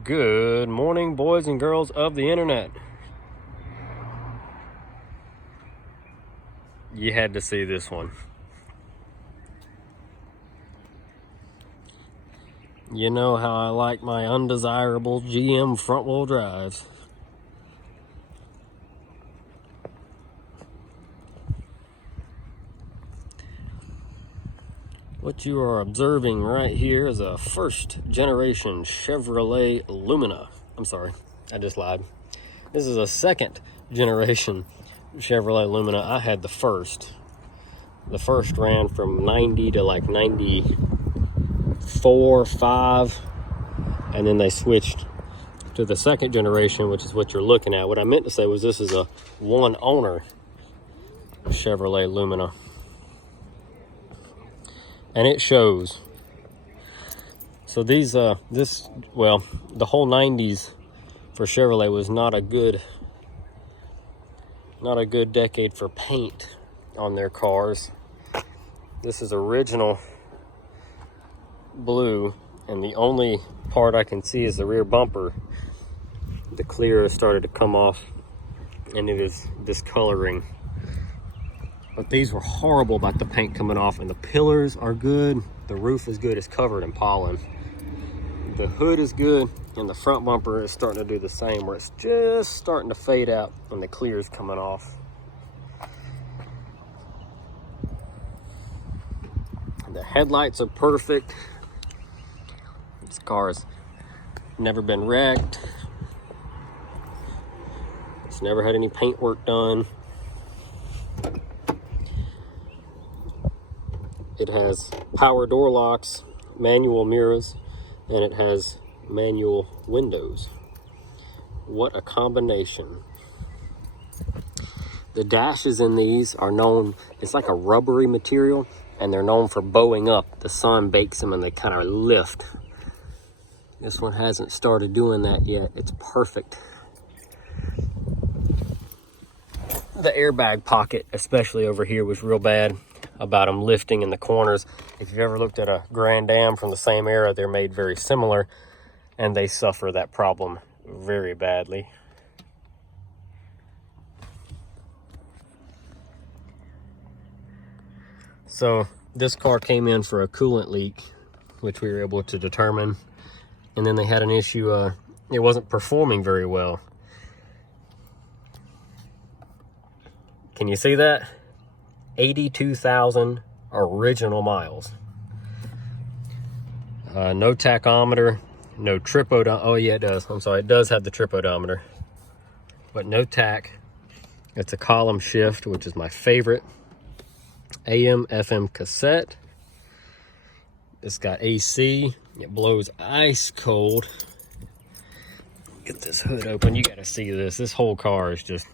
Good morning, boys and girls of the internet. You had to see this one. You know how I like my undesirable GM front-wheel drives. What you are observing right here is a first generation Chevrolet Lumina. I'm sorry, I just lied. This is a second generation Chevrolet Lumina. I had the first. The first ran from 90 to like 94, 5, and then they switched to the second generation, which is what you're looking at. What I meant to say was this is a one owner Chevrolet Lumina. And it shows. So these, the whole 90s for Chevrolet was not a good decade for paint on their cars. This is original blue, and the only part I can see is the rear bumper. The clear has started to come off, and it is discoloring. But these were horrible about the paint coming off, and the pillars are good. The roof is good. It's covered in pollen. The hood is good, and the front bumper is starting to do the same, where it's just starting to fade out and the clear is coming off. The headlights are perfect. This car has never been wrecked. It's never had any paint work done. It has power door locks, manual mirrors, and it has manual windows. What a combination. The dashes in these are known, it's like a rubbery material, and they're known for bowing up. The sun bakes them and they kind of lift. This one hasn't started doing that yet. It's perfect. The airbag pocket, especially over here, was real bad about them lifting in the corners. If you've ever looked at a Grand Am from the same era, they're made very similar, and they suffer that problem very badly. So this car came in for a coolant leak, which we were able to determine, and then they had an issue, it wasn't performing very well. Can you see that? 82,000 original miles. No tachometer, no trip odometer. Oh yeah, it does. I'm sorry, it does have the trip odometer, but no tach. It's a column shift, which is my favorite. AM, FM cassette. It's got AC. It blows ice cold. Get this hood open. You got to see this. This whole car is just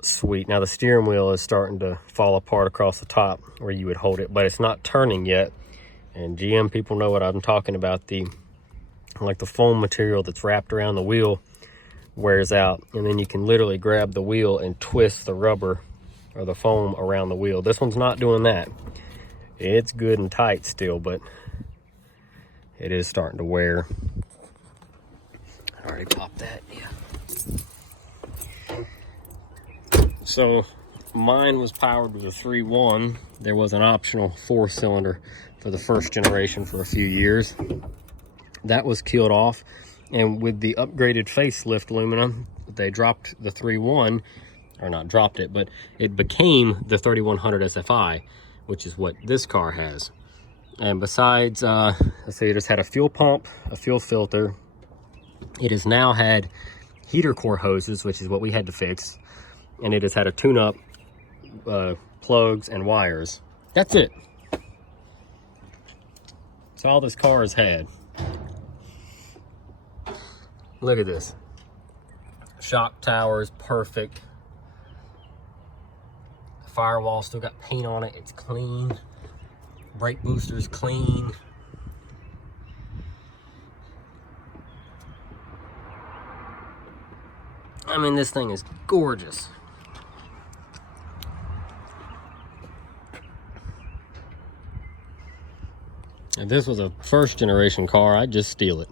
sweet. Now the steering wheel is starting to fall apart across the top where you would hold it, but it's not turning yet. And GM people know what I'm talking about. The foam material that's wrapped around the wheel wears out, and then you can literally grab the wheel and twist the rubber or the foam around the wheel. This one's not doing that. It's good and tight still, but it is starting to wear. I already popped that, yeah. So mine was powered with a 3.1. There was an optional 4-cylinder for the first generation for a few years. That was killed off, and with the upgraded facelift Lumina, they dropped the 3.1, or not dropped it, but it became the 3100 SFI, which is what this car has. And besides, let's see, it just had a fuel pump, a fuel filter. It has now had heater core hoses, which is what we had to fix. And it has had a tune-up, plugs, and wires. That's it. That's all this car has had. Look at this. Shock tower is perfect. The firewall still got paint on it. It's clean. Brake booster is clean. I mean, this thing is gorgeous. If this was a first generation car, I'd just steal it.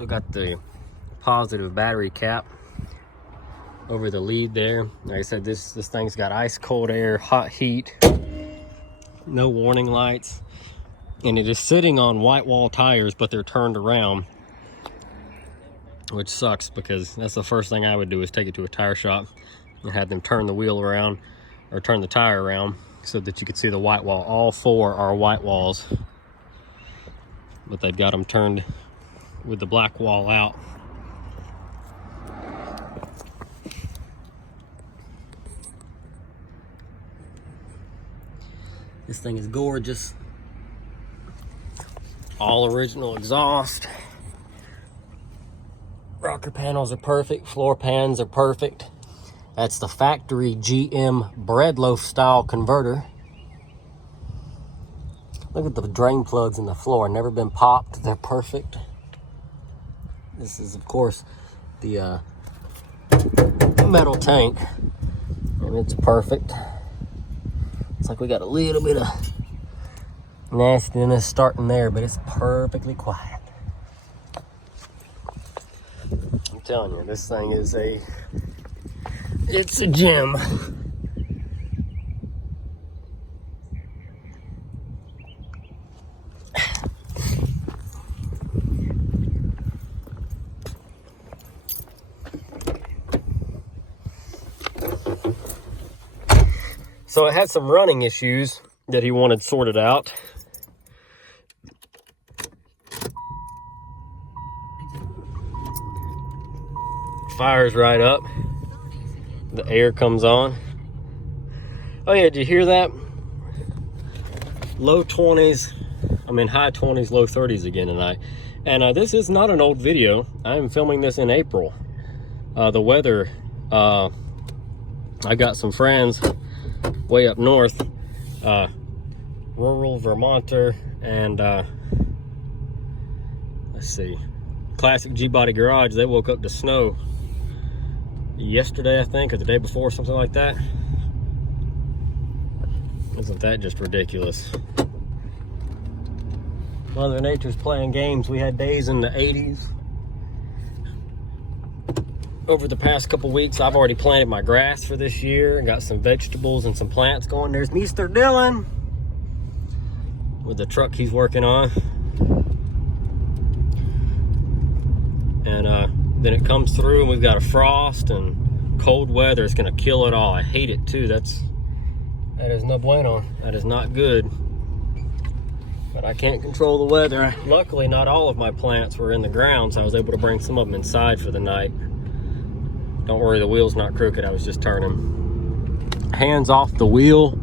Still got the positive battery cap over the lead there. Like I said, this thing's got ice cold air, hot heat, no warning lights, and it is sitting on white wall tires, but they're turned around, which sucks because that's the first thing I would do is take it to a tire shop and have them turn the wheel around or turn the tire around so that you could see the white wall. All four are white walls, but they've got them turned with the black wall out. This thing is gorgeous. All original exhaust. Rocker panels are perfect. Floor pans are perfect. That's the factory GM bread loaf style converter. Look at the drain plugs in the floor. Never been popped. They're perfect. This is, of course, the metal tank, and it's perfect. It's like we got a little bit of nastiness starting there, but it's perfectly quiet. I'm telling you, this thing is it's a gem. So it had some running issues that he wanted sorted out. Fires right up. The air comes on. Oh yeah, did you hear that? Low 20s, I'm in high 20s, low 30s again tonight. And this is not an old video. I'm filming this in April. The weather, I got some friends way up north, rural Vermonter, and let's see, Classic G-Body Garage, they woke up to snow yesterday, I think, or the day before, something like that. Isn't that just ridiculous? Mother Nature's playing games. We had days in the 80s. Over the past couple weeks, I've already planted my grass for this year and got some vegetables and some plants going. There's Mr. Dylan with the truck he's working on. And then it comes through and we've got a frost and cold weather. It's gonna kill it all. I hate it too. That is no bueno. That is not good. But I can't control the weather. Luckily, not all of my plants were in the ground, so I was able to bring some of them inside for the night. Don't worry, the wheel's not crooked. I was just turning. Hands off the wheel.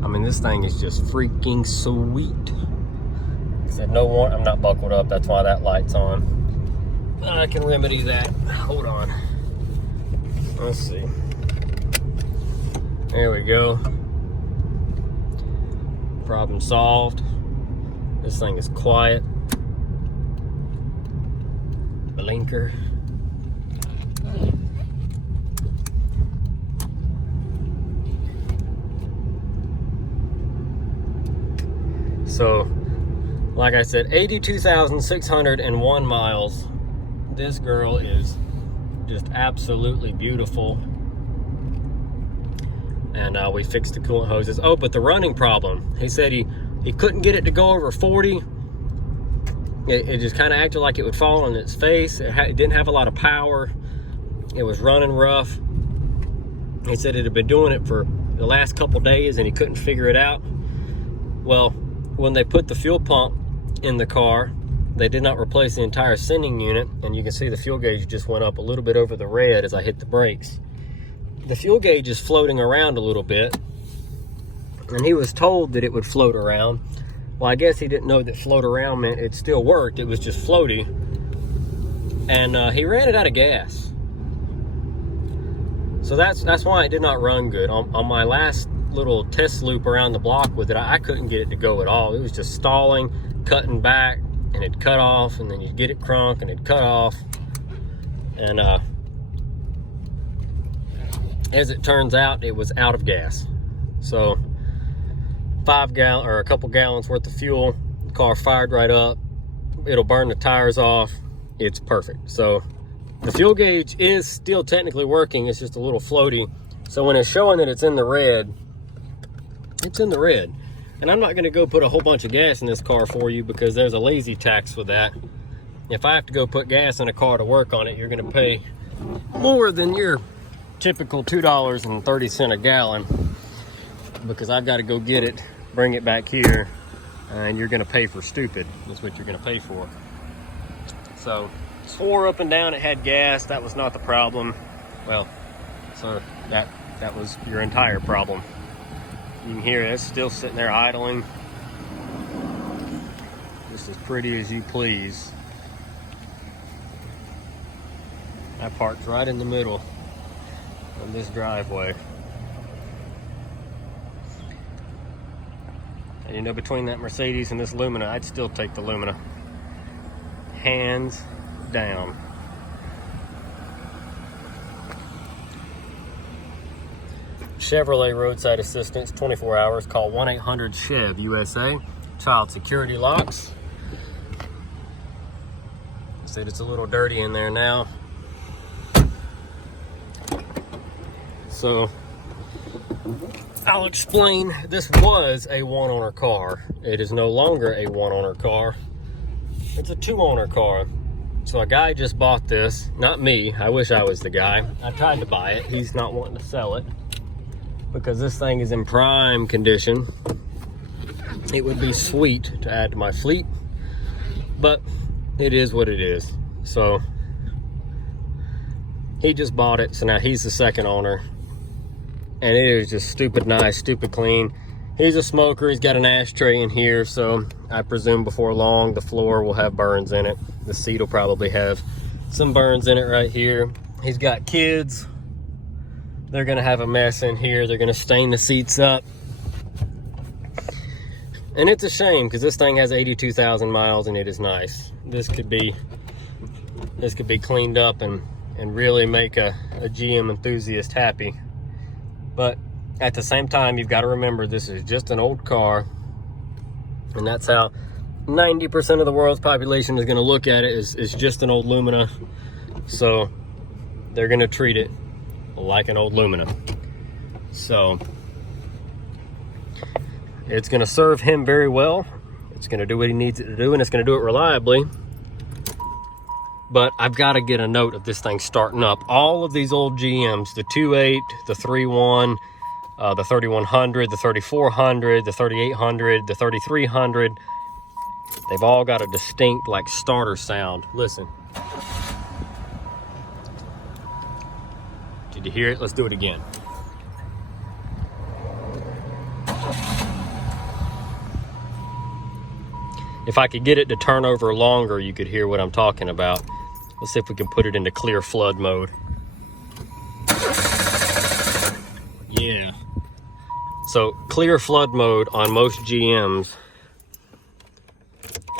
I mean, this thing is just freaking sweet. I said no warrant. I'm not buckled up. That's why that light's on. I can remedy that. Hold on. Let's see. There we go. Problem solved. This thing is quiet. Blinker. So, like I said, 82,601 miles. This girl is just absolutely beautiful. And we fixed the coolant hoses. Oh, but the running problem. He said he couldn't get it to go over 40. It just kind of acted like it would fall on its face. It didn't have a lot of power. It was running rough. He said it had been doing it for the last couple days and he couldn't figure it out. Well, when they put the fuel pump in the car, they did not replace the entire sending unit, and you can see the fuel gauge just went up a little bit over the red as I hit the brakes. The fuel gauge is floating around a little bit, and he was told that it would float around. Well, I guess he didn't know that float around meant it still worked. It was just floaty, and he ran it out of gas. So that's why it did not run good. On my last little test loop around the block with it, I couldn't get it to go at all. It was just stalling, cutting back, and it'd cut off, and then you'd get it crunk and it'd cut off. And as it turns out, it was out of gas. So 5 gallon or a couple gallons worth of fuel, the car fired right up. It'll burn the tires off. it's perfect. So the fuel gauge is still technically working, it's just a little floaty. So when it's showing that it's in the red, it's in the red. And I'm not gonna go put a whole bunch of gas in this car for you because there's a lazy tax with that. If I have to go put gas in a car to work on it, you're gonna pay more than your typical $2.30 a gallon, because I've got to go get it, bring it back here, and you're gonna pay for stupid. That's what you're gonna pay for. So swore up and down it had gas. That was not the problem. Well, so that was your entire problem. You can hear it's still sitting there idling, just as pretty as you please. I parked right in the middle of this driveway. And you know, between that Mercedes and this Lumina, I'd still take the Lumina. Hands down. Chevrolet roadside assistance, 24 hours. Call 1-800-CHEV-USA. Child security locks. Said it's a little dirty in there now. So I'll explain. This was a one-owner car. It is no longer a one-owner car. It's a two-owner car. So a guy just bought this. Not me. I wish I was the guy. I tried to buy it. He's not wanting to sell it because this thing is in prime condition. It would be sweet to add to my fleet, but it is what it is. So he just bought it. So now he's the second owner. And it is just stupid nice, stupid clean. He's a smoker, he's got an ashtray in here, so I presume before long the floor will have burns in it. The seat will probably have some burns in it right here. He's got kids. They're gonna have a mess in here. They're gonna stain the seats up. And it's a shame because this thing has 82,000 miles and it is nice. This could be cleaned up and really make a GM enthusiast happy. But at the same time, you've got to remember this is just an old car, and that's how 90% of the world's population is going to look at it, is just an old Lumina. So they're going to treat it like an old Lumina. So it's going to serve him very well. It's going to do what he needs it to do, and it's going to do it reliably. But I've got to get a note of this thing starting up. All of these old GMs, the 2.8, the 3.1, the 3100, the 3400, the 3800, the 3300, they've all got a distinct like starter sound. Listen. Did you hear it? Let's do it again. If I could get it to turn over longer, you could hear what I'm talking about. Let's see if we can put it into clear flood mode. Yeah. So clear flood mode on most GMs,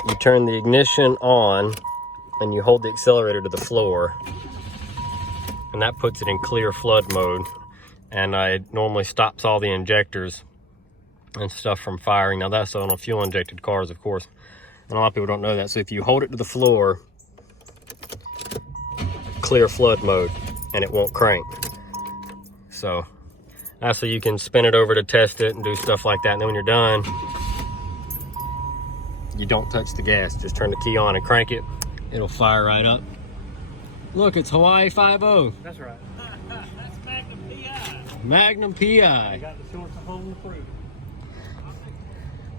you turn the ignition on and you hold the accelerator to the floor, and that puts it in clear flood mode. And it normally stops all the injectors and stuff from firing. Now that's on fuel injected cars, of course. And a lot of people don't know that. So if you hold it to the floor, clear flood mode, and it won't crank. So that's so you can spin it over to test it and do stuff like that. And then when you're done, you don't touch the gas. Just turn the key on and crank it. It'll fire right up. Look, it's Hawaii 5.0. That's right. That's Magnum PI. Magnum PI. I got the shorts of home fruit.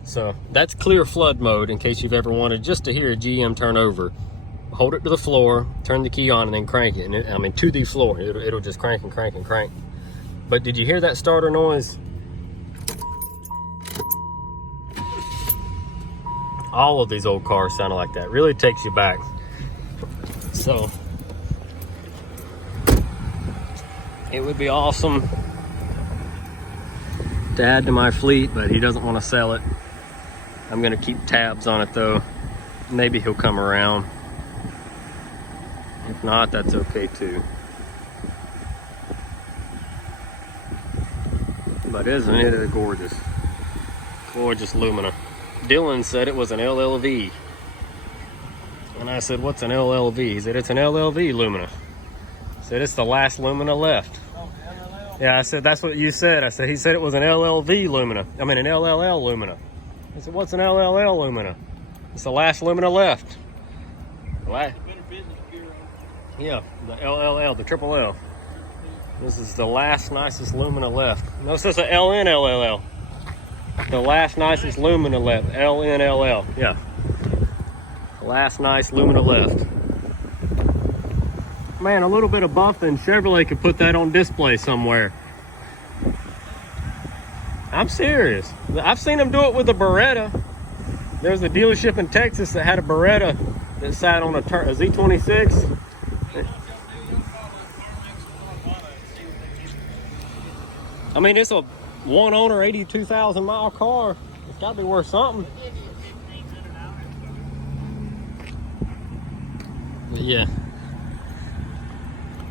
So that's clear flood mode, in case you've ever wanted just to hear a GM turn over. Hold it to the floor, turn the key on, and then crank it. And to the floor. It'll just crank and crank and crank. But did you hear that starter noise? All of these old cars sounded like that. Really takes you back. So it would be awesome to add to my fleet, but he doesn't want to sell it. I'm gonna keep tabs on it though. Maybe he'll come around. If not, that's okay too. But isn't it a gorgeous, gorgeous Lumina? Dylan said it was an LLV. And I said, what's an LLV? He said, it's an LLV Lumina. I said, it's the last Lumina left. Oh, LLL. Yeah, I said, that's what you said. I said, he said it was an LLV Lumina. I mean, an LLL Lumina. I said, what's an LLL Lumina? It's the last Lumina left. Better Business Bureau. Yeah, the LLL, the triple L. This is the last nicest Lumina left. No, it says a LNLLL. The last nicest Lumina left. LNLL. Yeah. Last nice Lumina left. Man, a little bit of buffing. Chevrolet could put that on display somewhere. I'm serious. I've seen them do it with a Beretta. There's a dealership in Texas that had a Beretta that sat on a Z26. I mean, it's a one owner, 82,000 mile car. It's got to be worth something. But yeah.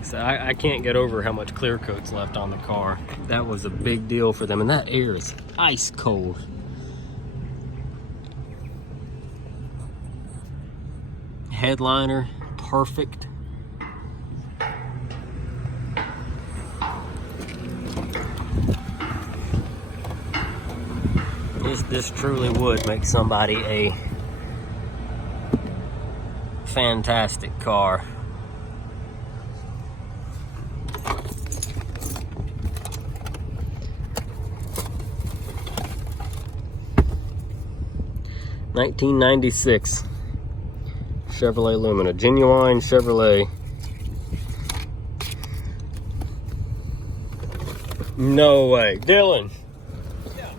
So I can't get over how much clear coat's left on the car. That was a big deal for them, and that air is ice cold. Headliner, perfect. This truly would make somebody a fantastic car. $1996 Chevrolet Lumina, genuine Chevrolet. No way, Dylan.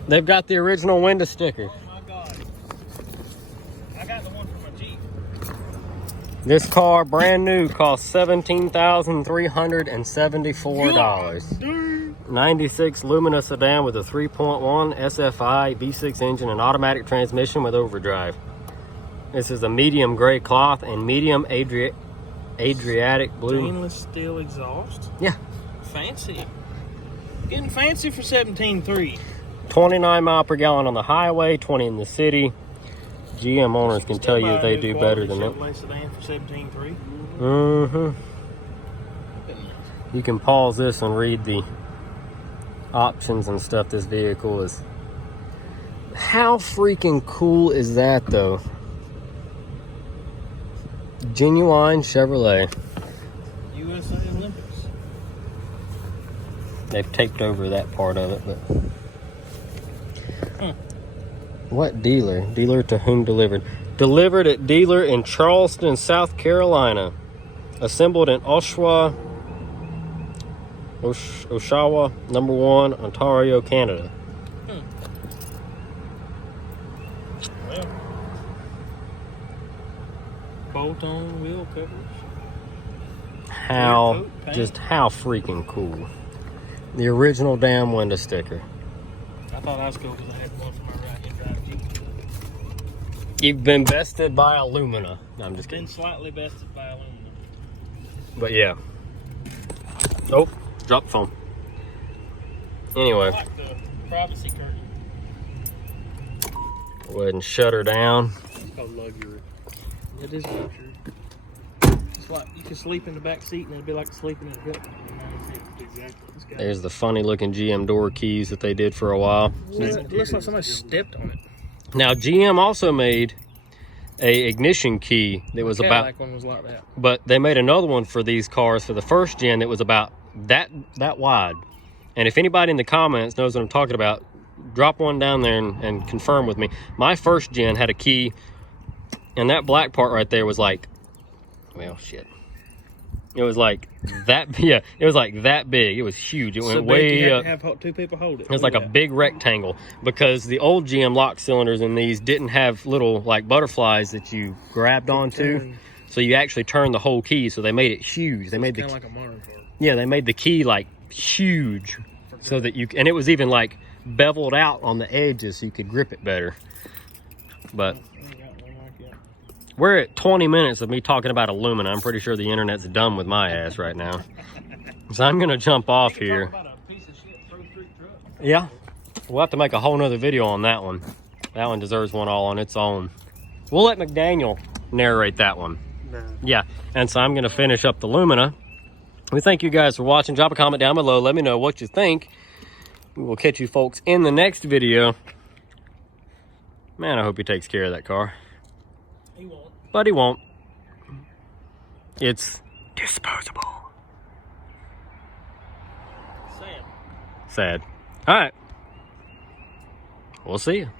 They've got the original window sticker. Oh my God. I got the one from my Jeep. This car, brand new, cost $17,374. 96 Lumina sedan with a 3.1 SFI V6 engine and automatic transmission with overdrive. This is a medium gray cloth and medium Adriatic blue. Stainless steel exhaust. Yeah. Fancy. Getting fancy for 17.3. 29 mile per gallon on the highway, 20 in the city. GM owners can tell you they do better than that. Chevrolet sedan for 17.3. Mm-hmm. You can pause this and read the options and stuff this vehicle is. How freaking cool is that, though? Genuine Chevrolet. USA Olympics. They've taped over that part of it, but... What dealer? Dealer to whom delivered? Delivered at dealer in Charleston, South Carolina. Assembled in Oshawa, #1, Ontario, Canada. Well, bolt-on wheel covers. How freaking cool. The original damn window sticker. I thought I was cool because I had one for my right-hand drive Jeep. You've been bested by a Lumina. No, I'm just kidding. Been slightly bested by aluminum. But yeah. Oh, drop the phone. Anyway. Like the privacy curtain. Go ahead and shut her down. It's called luxury. It is luxury. It's like you can sleep in the back seat and it'd be like sleeping in a bed. Exactly. There's the funny looking GM door keys that they did for a while. It looks like somebody stepped on it. Now GM also made a ignition key that was about, Cadillac one was like that. but they made another one for these cars for the first gen that was about that wide. And if anybody in the comments knows what I'm talking about, drop one down there and confirm with me. My first gen had a key, and that black part right there was like, well, shit. It was like that, yeah, it was like that big. It was huge. It went way up. Have two people hold it. It was like a big rectangle because the old GM lock cylinders in these didn't have little like butterflies that you grabbed onto. So you actually turned the whole key. So they made it huge. They made the, kind of like a modern car. yeah, they made the key like huge so that you, and it was even like beveled out on the edges so you could grip it better. But we're at 20 minutes of me talking about a Lumina. I'm pretty sure the internet's done with my ass right now. So I'm gonna jump off here. Yeah, we'll have to make a whole nother video on that one. That one deserves one all on its own. We'll let McDaniel narrate that one. No. Yeah, and so I'm going to finish up the Lumina. We thank you guys for watching. Drop a comment down below. Let me know what you think. We will catch you folks in the next video. Man, I hope he takes care of that car. He won't. But he won't. It's disposable. Sad. Sad. All right. We'll see you.